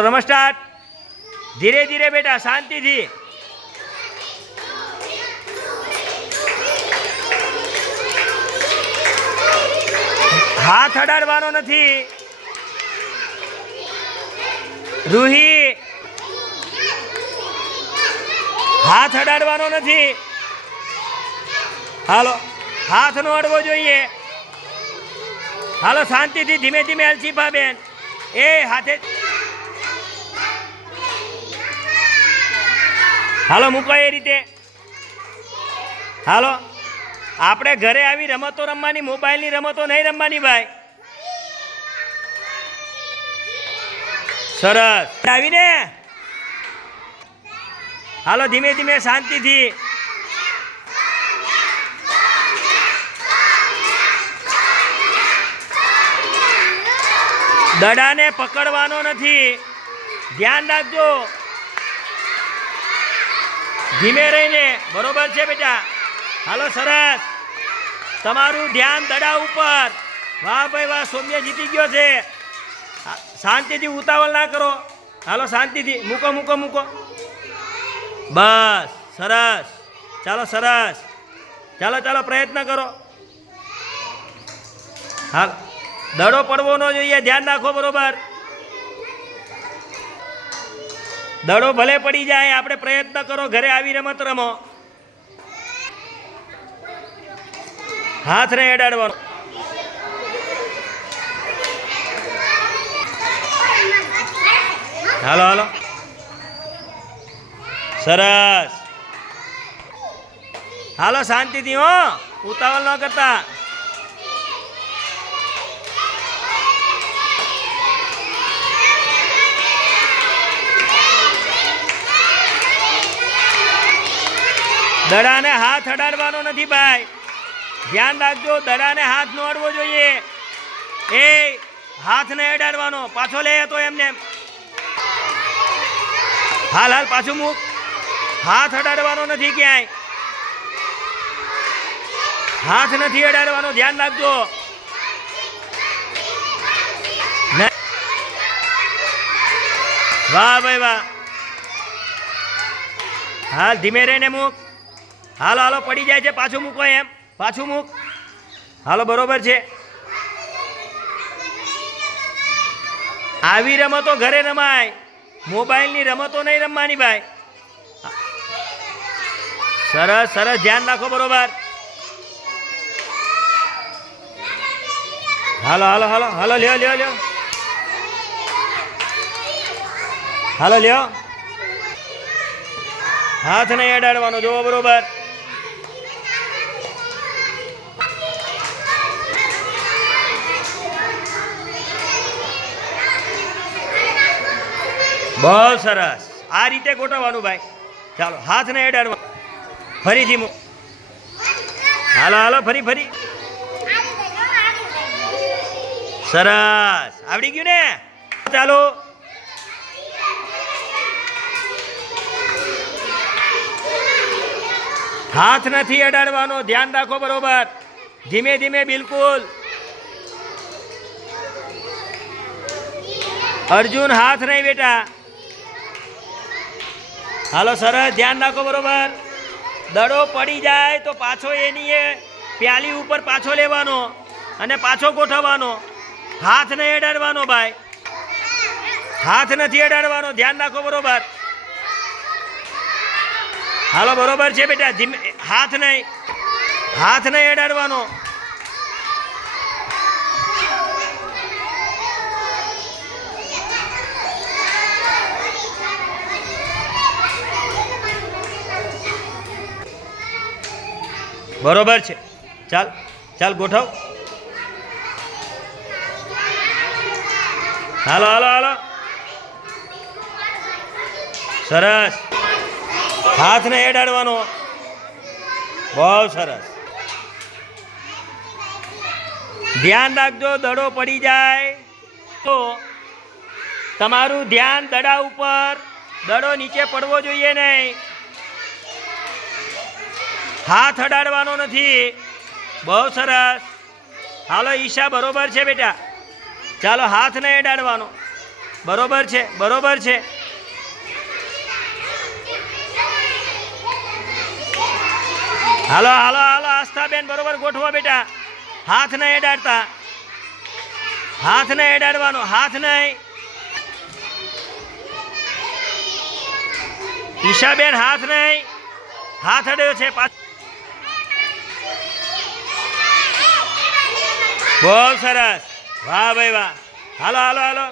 नमस्कार। धीरे धीरे बेटा, शांति थी। हाथ अडाड़वानो नथी। रूही, हाथ अडाड़वानो नथी। हालो, हाथ नो अडवो जोईए। हालो, शांति थी, धीमे धीमे अलसीफा बेन। ए हाथे हालो मूको ए रीते। हालो, आपणे घरे आवी रमतो रमवानी, मोबाइलनी रमतो नहीं रमवानी भाई। सरस आवीने। हालो, धीमे धीमे शांति थी। दड़ाने पकड़वानो नथी, ध्यान राखजो। धीमे रहीने, बरोबर छे बेटा। हालो, सरस। तमारू ध्यान दड़ा ऊपर। वाह भाई वाह, सौम्य जीती गयो छे। शांति थी, उतावल ना करो। हालो, शांति थी, मूको मूको मूको। बस, सरस। चालो, सरस। चालो चालो, प्रयत्न करो। हाल, दड़ो पड़वो न जोईए, ध्यान राखो। बरोबर, दड़ो भले पड़ी जाए, आपणे प्रयत्न करो। घरे आवी रमत रमो। हाथ ने अडाड़वानो। हालो हालो, सरस। हालो, शांति थी हो, उतावल न करता। दड़ा ने हाथ अडाड़वानो नथी भाई, ध्यान राखजो। दड़ा ने हाथ न अडवो जोईए। ए हाथ ने अडाड़वानो, पाछो ले तो एमने। हाल हाल, पाछो मूक। हाथ अडाड़वानो नथी क्यांय। हाथ नथी अडाड़वानो, ध्यान राखजो। वाह भाई वाह। हाल, धीमे रहीने मूक। हालो हालो, पड़ी जाए छे, पाछू मूको एम। पाछू मूक। हालो, बरोबर छे। आवी रमतो घरे रमाय, मोबाइल नी रमतो नहीं रमवानी भाई। सरस सरस, ध्यान राखो। बरोबर। हालो हालो हालो हालो, लियो लियो लियो। हालो, लियो। हाथ नहीं अडाड़वानो, जो। बरोबर। बहुत सरस। आ रीते गोठववानुं भाई। चालो, हाथ ने अडाड़वा। फरीथी मूक। हालो हालो, फरी फरी। सरस, आवड़ी गयुं ने। चालो, हाथ नथी अडाड़वानो, ध्यान राखो। बरोबर, धीमे धीमे, बिल्कुल। अर्जुन, हाथ नहीं बेटा। हालो, सरस, ध्यान राखो। बरोबर, दड़ो पड़ी जाए तो पाछो एनी प्याली ऊपर पाछो लेवानो अने पाछो गोठववानो। हाथ नहीं अडाड़वानो भाई, हाथ नथी अडाड़वानो, ध्यान राखो। बरोबर। हालो, बरोबर छे बेटा। धीमे, हाथ नहीं अडाड़वानो। बरोबर छे। चाल चाल, गोठव। हालो हालो हालो, सरस। हाथ ने अडाड़वानो, बहुत सरस। ध्यान राखजो, दड़ो पड़ी जाए तो तमारू ध्यान दड़ा ऊपर। दड़ो नीचे पड़वो जोईए नहीं। हाथ अडाड़वानो नथी। बहुत सरस। हालो, ईशा, बरोबर छे बेटा। चालो, हाथ नहीं अडाड़वानो, બરોબર છે, બરોબર છે. હાલો હાલો હાલો આસ્થાબેન, બરોબર ગોઠવો બેટા. હાથ નહીં અડાડતા, હાથ નહીં અડાડવાનો, હાથ નહીં. ઈશાબેન હાથ નહીં, હાથ અડ્યો છે. બહુ સરસ, વાહ ભાઈ વાહ. હાલો હાલો હાલો,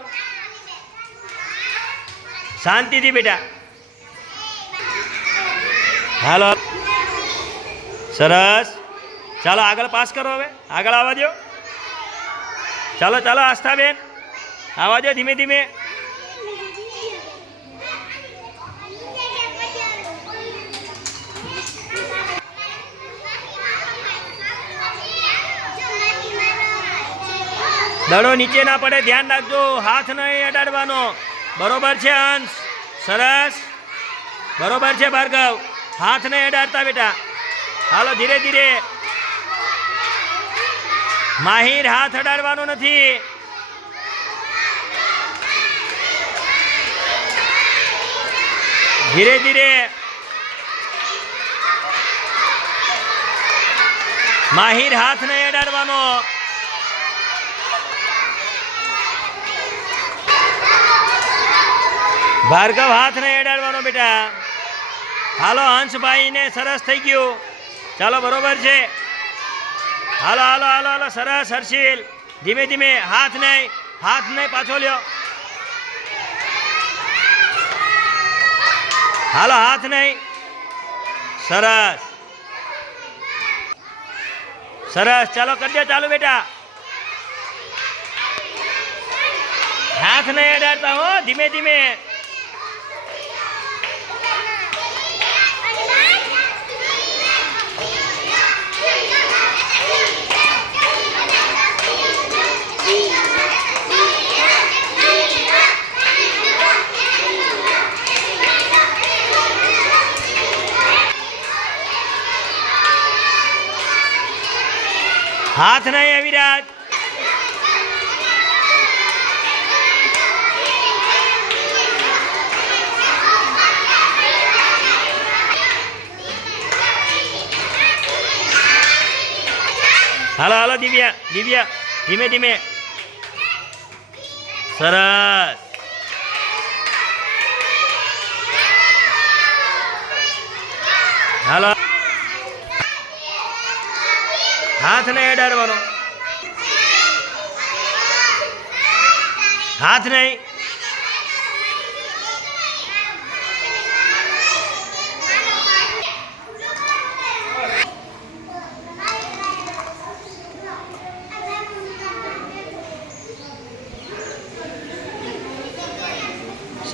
શાંતિથી બેટા. હાલો સરસ, ચાલો આગળ પાસ કરો. હવે આગળ આવવા દો. ચાલો ચાલો આસ્થાબેન, આવવા દો ધીમે ધીમે. દડો નીચે ના પડે, ધ્યાન રાખજો. હાથ નહીં અડાડવાનો. બરોબર છે અંશ, સરસ, બરોબર છે ભાર્ગવ. હાથ નહીં અડાડતા બેટા. હાલો ધીરે ધીરે. માહિર, હાથ અડાડવાનો નથી. ધીરે ધીરે. માહિર, હાથ નહીં અડાડવાનો. ભાર્ગવ, હાથ નહીં અડાડવાનો બેટા. હાલો હંસભાઈ ને સરસ થઈ ગયું. ચાલો બરોબર છે. હાલો હાલો હાલો હાલો, સરસ હર્ષિલ. ધીમે ધીમે. હાથ નહીં, હાથ નહીં, પાછો લ્યો. હાલો હાથ નહીં. સરસ સરસ, ચાલો કરી દો ચાલુ બેટા. હાથ નહીં અડાડતા હો, ધીમે ધીમે. હાથ નહીં અવિરાજ. હાલો હાલો દિવ્યા, દિવ્યા ધીમે ધીમે. સરસ. હાલો, હાથ નહીં અડાડવાનો. હાથ નહીં.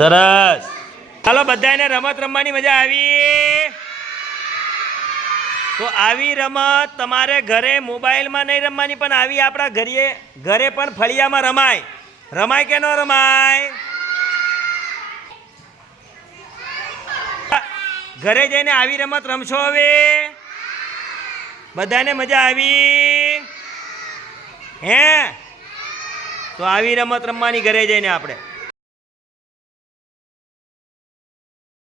સરસ. ચાલો બધાને રમત રમવાની મજા આવી? તો આવી રમત તમારે ઘરે મોબાઈલમાં નહીં રમવાની, પણ આવી આપણા ઘરે પણ ફળિયામાં રમાય. રમાય કે ન રમાય? ઘરે જઈને આવી રમત રમશો હવે? બધાને મજા આવી? હે? તો આવી રમત રમવાની ઘરે જઈને આપણે.